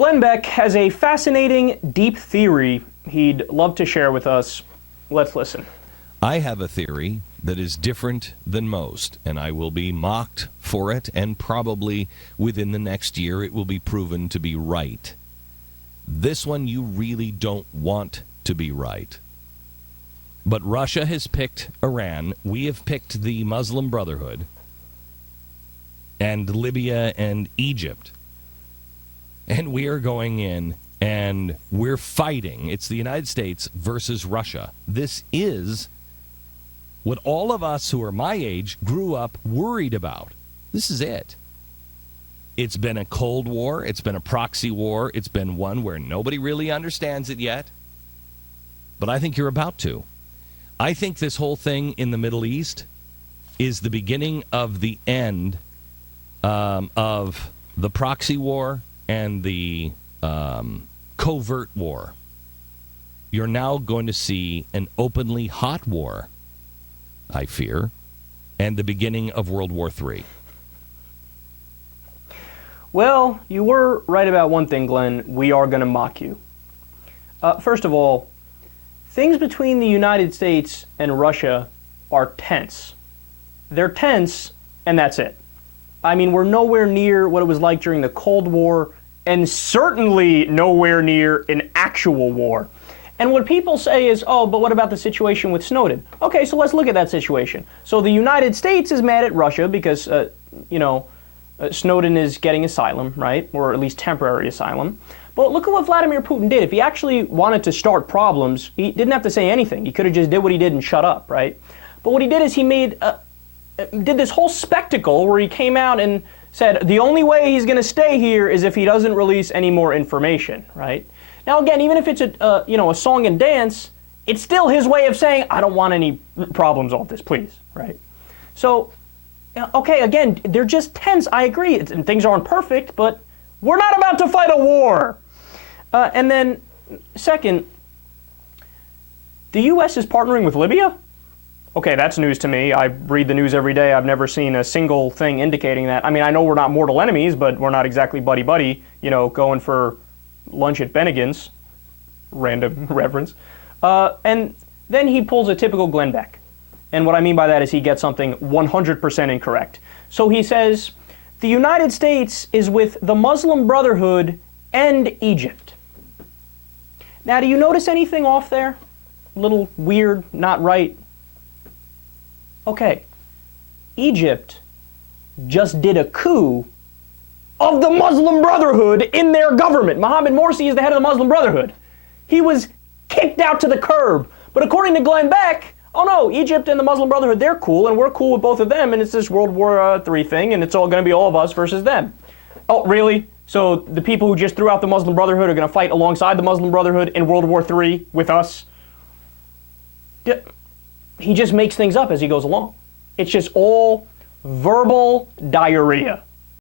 Glenn Beck has a fascinating, deep theory he'd love to share with us. Let's listen. I have a theory that is different than most, and I will be mocked for it, and probably within the next year it will be proven to be right. This one you really don't want to be right. But Russia has picked Iran. We have picked the Muslim Brotherhood and Libya and Egypt. And we are going in and we're fighting. It's the United States versus Russia. This is what all of us who are my age grew up worried about. This is it. It's been a Cold War. It's been a proxy war. It's been one where nobody really understands it yet. But I think you're about to. I think this whole thing in the Middle East is the beginning of the end of the proxy war and the covert war. You're now going to see an openly hot war, I fear, and the beginning of World War III. Well, you were right about one thing, Glenn. We are going to mock you. First of all, things between the United States and Russia are tense. They're tense, and that's it. I mean, we're nowhere near what it was like during the Cold War, and certainly nowhere near an actual war. And what people say is, oh, but what about the situation with Snowden? Okay, so let's look at that situation. So the United States is mad at Russia because, Snowden is getting asylum, right? Or at least temporary asylum. But look at what Vladimir Putin did. If he actually wanted to start problems, he didn't have to say anything. He could have just did what he did and shut up, right? But what he did is he did this whole spectacle where he came out and said the only way he's going to stay here is if he doesn't release any more information, right? Now again, even if it's a song and dance, it's still his way of saying I don't want any problems with this, please, right? So, okay, again, they're just tense. I agree, and things aren't perfect, but we're not about to fight a war. And then, second, the U.S. is partnering with Libya? Okay, that's news to me. I read the news every day. I've never seen a single thing indicating that. I mean, I know we're not mortal enemies, but we're not exactly buddy-buddy, going for lunch at Bennigan's. Random reference. And then he pulls a typical Glenn Beck. And what I mean by that is he gets something 100% incorrect. So he says, the United States is with the Muslim Brotherhood and Egypt. Now, do you notice anything off there? A little weird, not right. Okay, Egypt just did a coup of the Muslim Brotherhood in their government. Mohammed Morsi is the head of the Muslim Brotherhood. He was kicked out to the curb. But according to Glenn Beck, oh no, Egypt and the Muslim Brotherhood, they're cool, and we're cool with both of them, and it's this World War III thing, and it's all going to be all of us versus them. Oh, really? So the people who just threw out the Muslim Brotherhood are going to fight alongside the Muslim Brotherhood in World War III with us? He just makes things up as he goes along. It's just all verbal diarrhea.